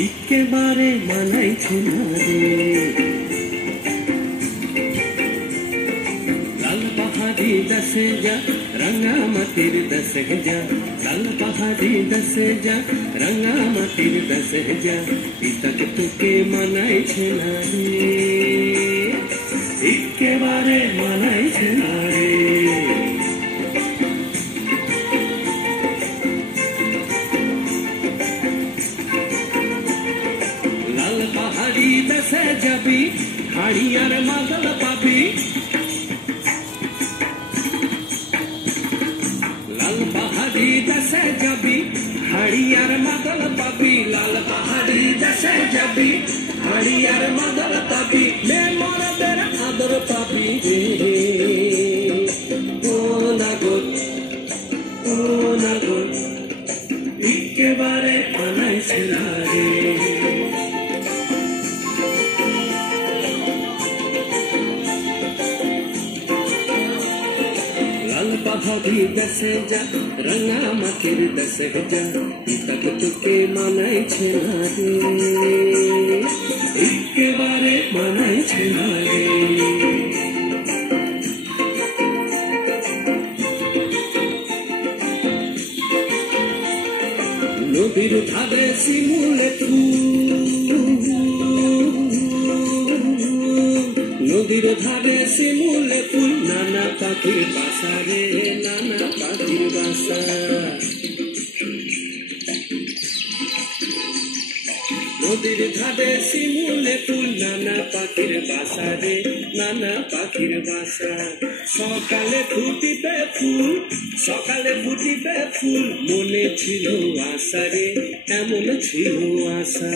একেবারে মানাইছে না রে লাল পাহাড়ি দশে যা রাঙামাটির দশে যা লাল পাহাড়ি দশে যা রাঙামাটির দশে যা পিতাক তোকে মানাইছে না রে একেবারে মানাইছে না রে दसे जबी हाड़ियार मगल पाबी लाल पहाड़ी दसे जबी हाड़ियार मगल पाबी लाल पहाड़ी दसे जबी हाड़ियार मगल पाबी मैं मोर तेरा आदर पाबी रे ओ नागोर इके बारे मनाई सिला रे पहाड़ी दसे जा रंगामाटिर दसे जा पिताक তোকে মানাইছে না রে একেবারে মানাইছে না রে নদীর ধারে শিমুলে নদীর ধারে শিমুলে ফুল নানা পাখির বাসা রে নানা পাখির বাসা নদীর ধারে শিমুলে ফুল নানা পাখির বাসা রে নানা পাখির বাসা সকালে ফুটিবে ফুল মনে ছিল আশা রে এমন ছিল আশা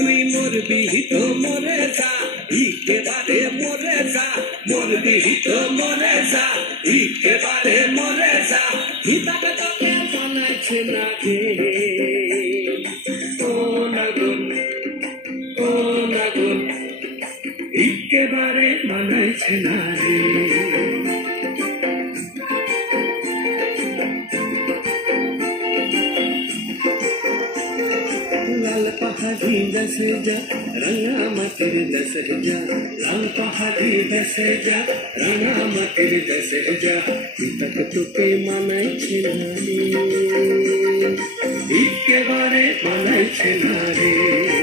তুই মোর বিহিত মরে যা একেবারে মরে যা মোর বিহিত মরে যা একেবারে মরে যা পিতাকে তোকে মানাইছে না রে ও নাগর একেবারে মানাইছে না রে लाल पहाड़ी दसे जा रंगामाटिर दसे जा लाल पहाड़ी दसे जा रंगामाटिर दसे जा पिताक তোকে মানাইছে না রে একেবারে মানাইছে না রে